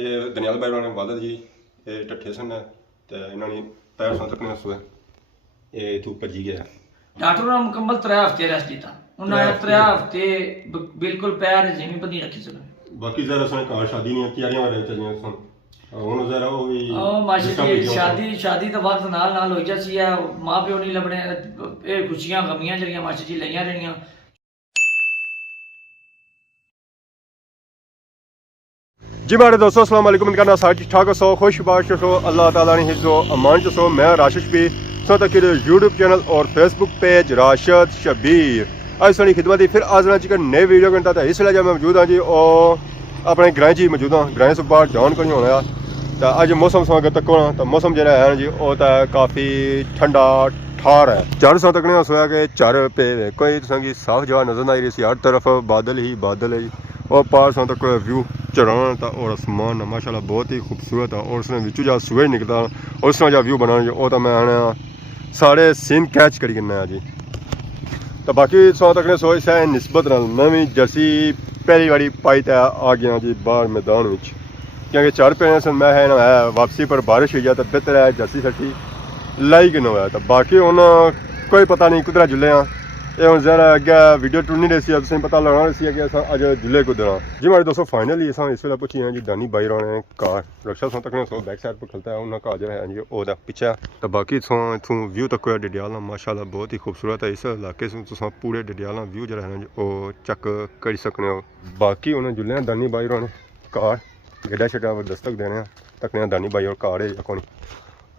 ਇਹ ਦਨਿਆਲ ਬਾਈ ਉਹਨਾਂ ਨੇ ਵਾਲਦ ਜੀ ਇਹ ਢੱਠੇ ਸਨ ਤੇ ਇਹਨਾਂ ਨੇ ਪੈਰ ਸੌਂ ਤੱਕ ਨੇ ਇਹ ਤੂੰ ਭੱਜੀ ਗਿਆ डॉक्टर ने मुकम्मल 3 हफ्ते रेस्ट दिता उन्होंने 3 हफ्ते बिल्कुल पैर जिम्मी बंदी रखी सके बाकी जरा सुने कार शादी नहीं तैयारियां हो रही चलियां सुन ਹੁਣ ਜ਼ਰਾ ਉਹ ਵੀ ਮਾਸ਼ਾਅੱਲਾ ਸ਼ਾਦੀ ਤਾਂ ਵਕਤ ਨਾਲ ਹੋਈ ਜਾਂਦੀ ਆ ਮਾਂ ਪਿਓ ਨਹੀਂ ਲੱਭਣੇ ਇਹ ਖੁਸ਼ੀਆਂ ਗਮੀਆਂ ਜਿਹੜੀਆਂ ਮਾਸ਼ਾ ਜੀ ਲਈਆਂ ਰਹਿਣੀਆਂ। जी मेरे दोस्तों अस्सलाम वालेकुम करना सारे ठीक ठाक सो खुशबाश सो अल्लाह ताला ने हिफ्ज़ो अमान सो मैं राशिद भी सो तक यूट्यूब चैनल और फेसबुक पेज राशिद शबीर आज सारी खिदमत फिर आज एक नए वीडियो घंटा तो इसलिए जब मैं मौजूद हाँ जी और अपने ग्रां जी मौजूद हाँ ग्रां से बाहर जान को नहीं होना तो अज मौसम सो अगर तक होना तो मौसम जो है जी वो तो काफ़ी ठंडा ठार है चार सौ तक सोया कि चार पे कोई संगी साफ जगह नजर नहीं आ रही सी हर तरफ बादल ही बादल है और पार सौ तक व्यू चढ़ाना था और आसमान माशाल्लाह बहुत ही खूबसूरत है और उसने विचू जहाँ सूरज निकलता और उस तरह जहाँ व्यू बनाना वो तो मैं आने सारे सीन कैच करी करना जी। तो बाकी सौ तक ने सोच है निस्बत मैं भी जर्सी पहली बारी पाई तो आ गया जी बाहर मैदान में क्योंकि चार पे सन मैं है ना वापसी पर बारिश हुई है तो बेहतर है जर्सी सट्टी लाई कि ना होया तो बाकी हूँ कोई पता नहीं कुदरा जुले हाँ ये हम जरा अगे वीडियो टूरनी रही सी तुम पता लगना रही कि अज जुले कुदर जी मेरे दोस्तों फाइनली अस इस वे पुछी हैं जी दानी बाई ने कार रक्षा सौ तक सो बैक साइड पर खलता है उन्होंने घर जो है जी वो पिछे तो बाकी इतों व्यू तक डडियाल माशाल्लाह बहुत ही खूबसूरत है इस इलाके से तुम पूरे डडियाल व्यू जो है वो चेक कर सकते हो। बाकी उन्हें जुले दानी बाई ने कार गड्ढा शड्डा दस्तक देने तकने दानी बाई और कार है कौन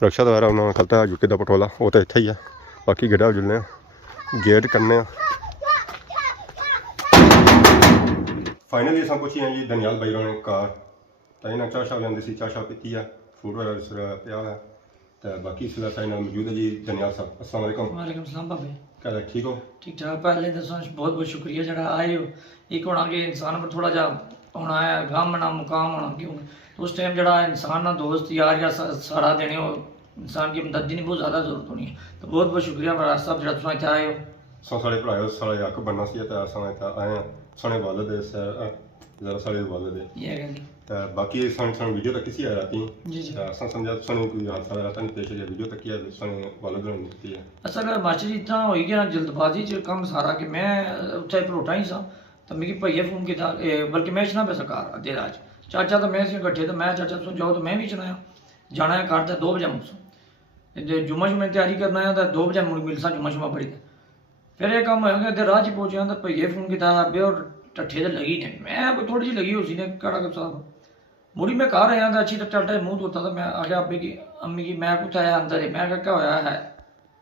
रक्षा द्वारा उन्होंने खलता है यूके का पटोला वो तो इतना ही है बाकी गड्ढा जुलने गेट करने फाइनली अस पुछी हैं जी दनियाल भाई ने कार तो इन्हें चाह शाह लिया चाह शाह पीती है फूड वगैरह पिया है तो बाकी इस मौजूद है जी दनियाल साहब अस्सलाम वालेकुम। वालेकुम सलाम भाभी क्या ठीक हो? ठीक ठाक पहले दसो बहुत बहुत शुक्रिया जरा आए हो एक होना कि इंसान पर थोड़ा जा होना है गम ना मुकाम होना क्यों तो उस टाइम जरा इंसान ना दोस्त यार या सारा देने हो इंसान की मदद की बहुत ज़्यादा जरूरत होनी है तो बहुत बहुत शुक्रिया बराज साहब जो तुम इतना आए हो सो साढ़े भरा साढ़े हक बनना सी तो आए हैं साढ़े वालद जरा साढ़े वालद तो बाकी वीडियो तक किसी राती जी जी समझा सानू कोई हादसा राता नहीं पेश वीडियो तक किया साने वालद ने निकली है असल मास्टर जी इतना हो गया जल्दबाजी च कम सारा कि मैं उत्थे भरोटा ही सा तो मिगी भैया फोन किया बल्कि मैं चना पे सरकार अद्धे राज चाचा तो मैं कट्ठे तो मैं चाचा तुम जाओ तो मैं भी चलाया जाना है घर तो 2 बजे मुझसे जुम्मा शुमा तैयारी करना है तो 2 बजे मुड़ मिलसा जुम्मा शुमा पढ़ी फिर एक काम होगा अद्धे राह च पहुंचा तो भैया फोन किया अबे और टट्ठे तो लगी ने मैं थोड़ी जी लगी उसी ने कड़ा कब साहब मुड़ी मैं घर आया था अच्छी तो चलता मुँह धोता तो मैं आ गया अब्बे की अम्मी की मैं कुछ आया अंदर ही मैं क्या होया है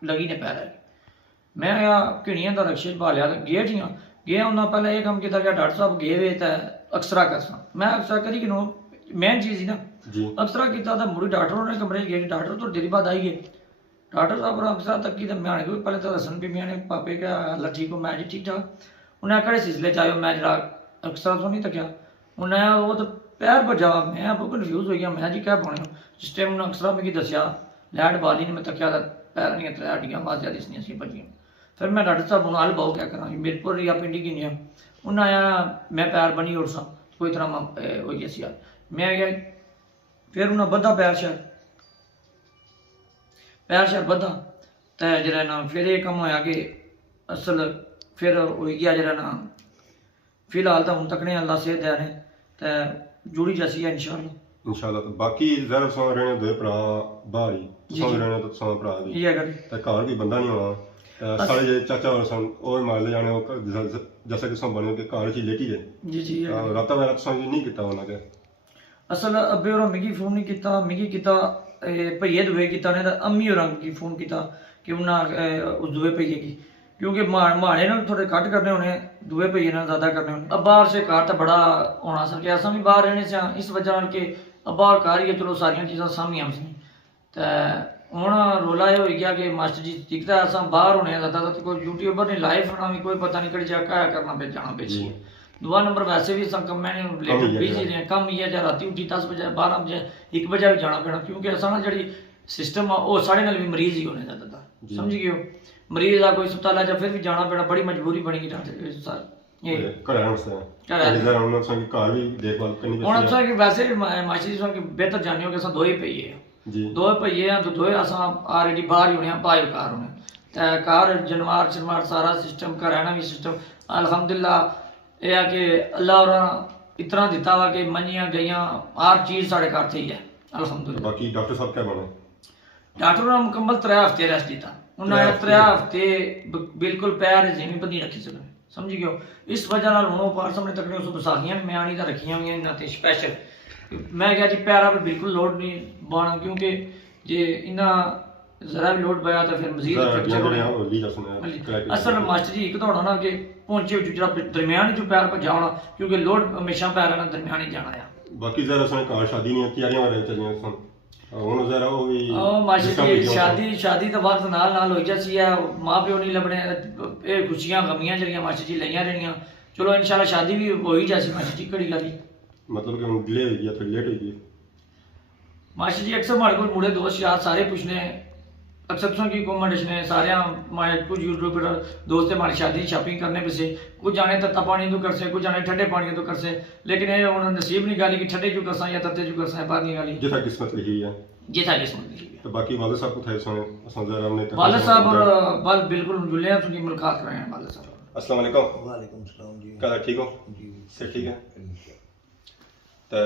लगी ने पैर मैं आया घिड़ियां का रक्शे च पा लिया गे जियां गया उन्हें पहले ये काम किया गया डॉक्टर साहब गए वे तो अक्सरा करसा मैं अक्सरा करी कि मेन चीज़ ही ना अक्सरा किया तो मुड़ी डॉक्टर ने कमरे गए डॉक्टर तो देरी बाद आई गए डॉक्टर साहब अक्सरा तक की मैं कोई पहले तो दसन भी मैंने पापे क्या अल्लाह ठीक हो मैं जी ठीक ठाक उन्हें कड़े सिलसिले चाहे मैं जरा अक्सरा तो नहीं तकिया उन्हें वो तो पैर बजा मैं बहुत कन्फ्यूज हो गया मैं जी क्या पाने जिस टाइम उन्हें अक्सरा मिगी दसिया लैट बाली ने मैं तकिया पैर नहीं त्रै हड्डियां वाजियां दिसनियां सी भजियां फिर मैं डॉक्टर साहब उन्हें हल बहु क्या करा मीरपुर या पिंडी गिनिया उन्हें आया मैं पैर बनी उड़सा कोई तरह हो गया सी यार मैं गया फिर उन्हें बधा पैर शर बधा तो जरा ना फिर ये कम होया कि असल फिर हो गया जरा ना फिलहाल तो हूँ तकने अल्लाह सेहत दे रहे तो जुड़ी जैसी है इंशाल्लाह तो बाकी जरा सौ रहने दो भरा बाहर ही सौ रहने तो सौ भरा भी ये कर तो घर कोई बंदा नहीं होना सारे जे चाचा और सन और मार ले जाने जैसा कि सब बने के घर ही लेटी है जी जी रात में रात समझ नहीं किया उन्होंने के असल अब्बे और मिगी फोन नहीं किया मिगी किया भैया दुबे किया ने अम्मी और की फोन किया कि उन्हें उस दुबे भैये की क्योंकि माड़े ना थोड़े कट करने होने दुबे भैये ना ज़्यादा करने होने अब बाहर से घर तो बड़ा होना सके असा भी बाहर रहने से इस वजह के अब बाहर घर ही है चलो सारिया चीज़ा सामने हमसे तो हूँ रोला ये हो गया कि मास्टर जी दिखता है असा बाहर होने ज़्यादा तो कोई यूट्यूबर ने लाइव होना भी कोई पता नहीं कड़ी जगह क्या करना पे जाना पे दुआ नंबर वैसे भी कम मैंने बिजी रहे कम ही है चाहे राती उठी 10 बजे 12 बजे 1 बजे भी जाना पैना क्योंकि असा ना जी सिस्टम वो साढ़े नाल भी मरीज ही होने ज़्यादा समझ गए हो मरीज आ कोई अस्पताल है फिर भी जाना पैना बड़ी मजबूरी बनेगी ਘਰ ਆਉਣ ਸੇ ਘਰ ਆਉਣ। ਜਰਾ ਉਹਨਾਂ ਸੰਗ ਘਰ ਵੀ ਦੇਖਭਾਲ ਕਰਨੀ ਹੁਣ ਅੱਛਾ ਕਿ ਵੈਸੇ ਮਾਸਟਰ ਜੀ ਕਿ ਬਿਹਤਰ ਜਾਣਿਓ ਕਿ ਅਸਾਂ ਦੋਏ ਪਈਏ ਜੀ ਦੋਏ ਪਈਏ ਆ ਤਾਂ ਦੋਏ ਅਸਾਂ ਆਲਰੇਡੀ ਬਾਹਰ ਹੀ ਹੋਣੇ ਆ ਬਾਹਰ ਕਾਰ ਹੋਣੇ ਤੇ ਕਾਰ ਜਨਵਾਰ ਸ਼ਨਵਾਰ ਸਾਰਾ ਸਿਸਟਮ ਕਰਾਣਾ ਵੀ ਸਿਸਟਮ ਅਲਹਮਦੁਲਿਲਾ ਇਹ ਆ ਕਿ ਅੱਲਾਹ ਉਹਨਾਂ ਇਤਨਾ ਦਿੱਤਾ ਵਾ ਕਿ ਮੰਨੀਆਂ ਗਈਆਂ ਹਰ ਚੀਜ਼ ਸਾਡੇ ਘਰ ਤੇ ਹੀ ਹੈ ਅਲਹਮਦੁਲਿਲਾ। ਬਾਕੀ ਡਾਕਟਰ ਸਾਹਿਬ ਕਿਆ ਬਣੇ ਡਾਕਟਰ ਨੇ ਮੁਕੰਮਲ 3 ਹਫ਼ਤੇ ਰੈਸਟ ਦਿੱਤਾ ਉਹਨਾਂ ਨੇ 3 ਹਫ਼ਤੇ ਬਿਲਕੁਲ ਪੈਰ ਜ਼ਮੀਨ ਪਰ ਨਹੀਂ ਰੱਖੀ ਸਕਦੇ ਸਮਝ ਗਿਓ। ਇਸ ਵਜ੍ਹਾ ਨਾਲ ਹੁਣ ਉਹ ਪਾਰ ਸਾਹਮਣੇ ਤੱਕਣੇ ਉਸ ਵਿਸਾਖੀਆਂ ਮੈਂ ਆਣੀ ਤਾਂ ਰੱਖੀਆਂ ਹੋਈਆਂ ਇਹਨਾਂ ਤੇ ਸਪੈਸ਼ਲ ਮੈਂ ਕਿਹਾ ਜੀ ਪੈਰਾਂ 'ਤੇ ਬਿਲਕੁਲ ਲੋਡ ਨਹੀਂ ਪਾਉਣਾ ਕਿਉਂਕਿ ਜੇ ਇਹਨਾਂ ਜ਼ਰਾ ਵੀ ਲੋਡ ਪਾਇਆ ਤਾਂ ਫਿਰ ਮਜ਼ੀਦ ਫ੍ਰੈਕਚਰ ਹੋਣਾ। ਅਸਲ ਮਾਸਟਰ ਜੀ ਇੱਕ ਦੌੜਾ ਨਾ ਕਿ ਪਹੁੰਚੇ ਜਿਹੜਾ ਦਰਮਿਆਨ ਜੋ ਪੈਰ ਪਰ ਜਾਣਾ ਕਿਉਂਕਿ ਲੋਡ ਹਮੇਸ਼ਾ ਪੈਰਾਂ ਨਾਲ ਦਰਮਿਆਨ ਹੀ ਜਾਣਾ ਆ। ਬਾਕੀ ਜ਼ਰਾ ਸੁਣੇ ਘਰ ਸ਼ਾਦੀ ਨਹੀਂ ਤਿਆਰੀਆਂ ਹੋ ਰਹੀਆਂ ਚੱਲੀਆਂ ਸਨ ਹੁਣ ਜ਼ਰਾ ਉਹ ਵੀ ਮਾਸਟਰ ਜੀ ਸ਼ਾਦੀ ਤਾਂ ਵਕਤ ਨਾਲ ਹੋਈ ਜਾਂਦੀ ਆ ਮਾਂ ਪਿਓ ਨਹੀਂ ਲੱਭਣੇ ਇਹ ਖੁਸ਼ੀਆਂ ਗਮੀਆਂ ਜਿਹੜੀਆਂ ਮਾਸਟਰ ਜੀ ਲਈਆਂ ਰਹਿਣੀਆਂ ਚਲੋ ਇਨਸ਼ਾਅੱਲਾ ਸ਼ਾਦੀ ਵੀ ਹੋਈ ਜਾਸੀ ਮਾਸਟਰ ਜੀ ਘੜੀ ਗੱਲ मतलब कि हम डिले हो गया थोड़ी लेट हो गई मास्टर जी अक्सर हमारे को मुड़े दोस्त यार सारे पूछने एक्सेप्शन की कॉम्बिनेशन है सारे हमारे कुछ यूट्यूबर दोस्त हमारी शादी शॉपिंग करने पे से कुछ जाने तत्ता पानी तो कर से कुछ जाने ठंडे पानी तो कर से लेकिन ये उन्होंने नसीब नहीं गाली कि ठंडे जो कर सा या तत्ते जो कर सा बाहर नहीं गाली जिथा किस्मत लिखी है जिथा किस्मत लिखी है। तो बाकी वाले साहब को थे सुने समझा हमने वाले साहब और बल बिल्कुल जुले हैं उनकी मुलाकात कराए हैं वाले साहब। अस्सलाम वालेकुम। वालेकुम सलाम जी। क्या ठीक हो जी से ठीक है ਤੇ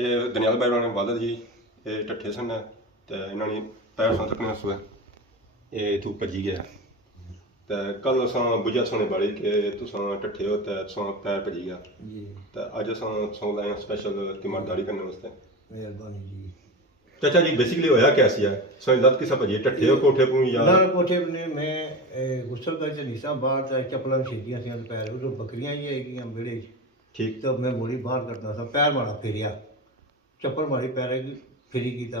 ਇਹ ਦनियाल भाई ਉਹਨਾਂ ਨੇ ਵਾਲਦ ਜੀ ਇਹ ਟੱਠੇ ਸਨ ਤੇ ਇਹਨਾਂ ਨੇ ਪੈਰ ਸਾਂ ਤੱਕਨੇ ਸੋਏ ਇਹ ਤੂੰ ਭੱਜੀ ਗਿਆ ਤੇ ਕੱਲ ਅਸਾਂ ਬੁਝਾ ਸੁਣੇ ਬਾਰੇ ਕਿ ਤੁਸੀਂ ਟੱਠੇ ਹੋ ਤੇ ਤੁਸੀਂ ਪੈਰ ਭੱਜੀ ਗਿਆ जी ਤੇ ਅੱਜ ਅਸਾਂ ਸੌਂ ਲਾਇਆ ਸਪੈਸ਼ਲ ਤਿਮਾਰਦਾਰੀ ਕਰਨ ਵਾਸਤੇ। मेहरबानी जी। ਚਾਚਾ ਜੀ ਬੇਸਿਕਲੀ ਹੋਇਆ ਕਿਆ ਸੀ ਸੋ ਲੱਤ ਕਿਸਾ ਭੱਜੀ ਟੱਠੇ ਹੋ ਕੋਠੇ ਪੂੰ ਜਾਂ ना कोठे ने मैं गुस्सा कर से नीसा बाहर था चप्पल सीधियां थी पैर उधर बकरियां ही है बेड़े ठीक तो मैं मुड़ी बाहर करता था पैर मारा फिरिया चप्पल मारी पैर की फिरी की था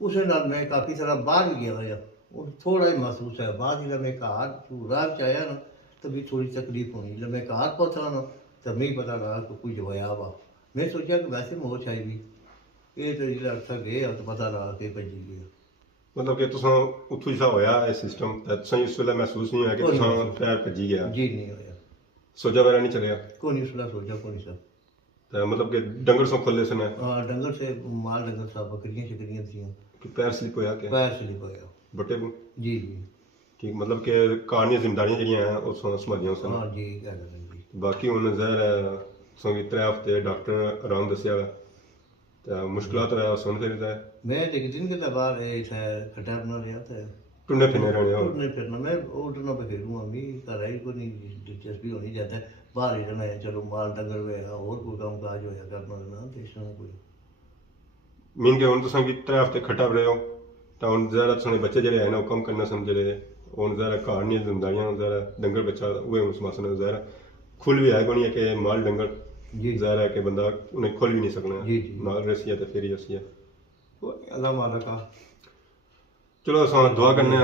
उस नाल मैं काफ़ी सारा बाहर भी गया हुआ और थोड़ा ही महसूस है बाद ही मैं घर राह च आया ना तभी थोड़ी तकलीफ होनी जब मैं घर पहुँचा ना तब नहीं पता लगा कि कुछ होया वा मैं सोचा कि वैसे मोच आई भी ये तो जिला अरसा गए तो पता लगा कि भजी गया मतलब कि तुसां उत्थों जिसा होया है सिस्टम ते तुसां इस वेले महसूस नहीं होया कि तुसां पैर भजी गया जी नहीं होया सोचा वगैरह नहीं चलिया को नहीं सुना सोचा को नहीं सब ते मतलब कि डंगर सो खोले सने हाँ डंगर से माल डंगर सा बकरियां शकरियां थी कि पैर स्लिप होया के पैर स्लिप होया बट्टे को जी जी ठीक मतलब कि कारनी जिम्मेदारियां जड़ियां हैं उस संभालियां सन हाँ जी कह रहे हैं जी बाकी हुन ज़ाहिर संगी 3 हफ्ते डॉक्टर आराम दस्या ते मुश्किलात रहा सुन फिर ते मैं एक दिन के बाद खटार ना रहा था टुन्ने फिरने रहने हो उड़ने फिरना मैं उड़ना पे फिरूँ अभी घर आई को नहीं दिलचस्पी होनी जाता है बाहर ही रहना है चलो माल डंगर होया और कोई काम काज होया करना ना तो इसमें कोई मीन के हुन तुसां की 3 हफ्ते खटा रहे हो ਤਾਂ ਹੁਣ ज़ाहिर सुने बच्चे ਜਿਹੜੇ ਹੈ ਨਾ ਉਹ ਕੰਮ ਕਰਨਾ ਸਮਝਦੇ ਹੁਣ ज़ाहिर कारनी जिम्मेदारियां ज़ाहिर डंगर बच्चा वो हुन समासन ज़ाहिर खुल भी है कोनी है कि माल डंगर जी ज़ाहिर है कि बंदा उन्हें खोल भी नहीं सकना जी जी नाल रसिया तो फिर ही रसिया अल्लाह माला का चलो असां दुआ करने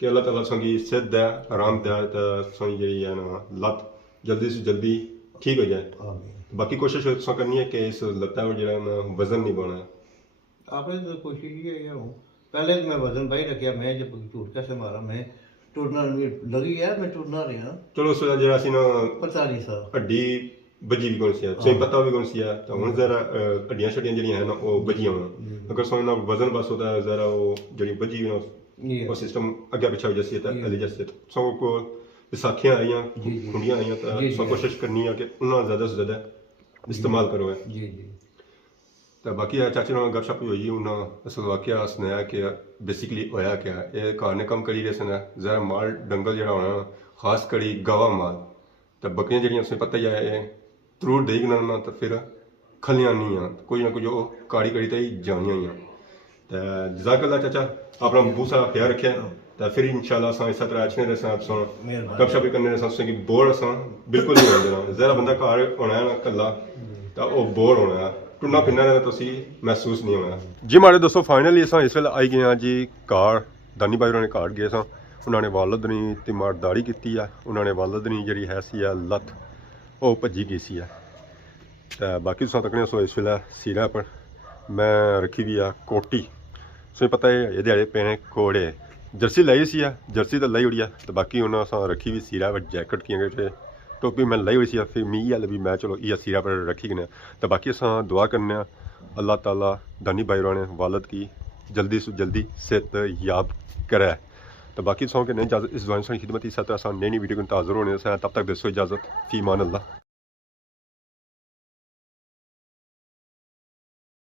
कि अल्लाह ताला संगी सेहत दे आराम दे तो संगी जी है ना लत जल्दी से जल्दी ठीक हो जाए। आमीन। बाकी कोशिश तुसां करनी है कि इस लत्ता में जो ना वजन नहीं पाना आपने तो कोशिश की है हूँ पहले तो मैं वजन भाई रखा मैं जब झूठ कैसे मारा मैं टूटना लगी है मैं टूटना रहा चलो उस वेला जरा सी ना पता नहीं सा हड्डी बजी भी कौन सी है सही पता भी कौन सी है तो हूँ जरा हड्डियां शड्डियां जड़ियां है ना वो बजियां होना अगर सोई ना वजन बस होता है जरा वो जड़ी बजी हुई ये वो सिस्टम अगे पिछा हो जैसी है अली जैसी है सो को विसाखियां आईयां जी, जी। खुंडियां आईयां तो जी, सो जी। कोशिश करनी है कि उन्हें ज़्यादा से ज़्यादा इस्तेमाल करो है जी जी तो बाकी चाचे नाल गपशप हुई उन्हें असल वाकया सुनाया कि बेसिकली होया क्या ये घर ने कम करी रहे सन जरा माल डंगल जरा होना खास करी गवा माल तो बकरियां जड़ियां उसे पता ही है त्रूट देई बनाना तो फिर खलियां नहीं आ कोई ना कोई जो काड़ी कड़ी तो ही जानियां ही तो जज़ाकल्लाह चाचा अपना बहुत सारा ख्याल रखे तो फिर इंशाल्लाह असां इस तरह अच्छे रहे असां मेहरबानी। गपशप करने रहे कि बोर असां बिल्कुल नहीं होना देना जरा बंदा घर होना है ना कल्ला तो वह बोर होना है टुरना फिरना रहना तुसी महसूस नहीं होना जी मारे दोस्तों फाइनली असां इस वेले आई गए हैं जी कार दानी भाई होरां ने कार गए सां उन्होंने वालद नी तिमारदारी की है उन्होंने वालद नी जी है सी है लत वो भजी गई सी है तो बाकी तुसां तकने सो इस वेले सिरा पर मैं रखी हुई है कोटी सो पता है ये आए पे ने कोड़े जर्सी लाई सी है जर्सी तो लाई उड़ी है तो बाकी उन्हें असां रखी हुई सिरा पर जैकेट की टोपी मैं लाई हुई सी फिर मी हल भी मैं चलो ये सिरा पर रखी गए तो बाकी अस दुआ करने अल्लाह ताला दानी भाई रोने वालद की जल्दी से जल्दी सेहत याब करे। तो बाकी सौ के नहीं इजाज़त इस दुआ खिदमत इस तरह नई वीडियो को हाज़िर होने से तब तक दसो इजाज़त फी मान अल्लाह।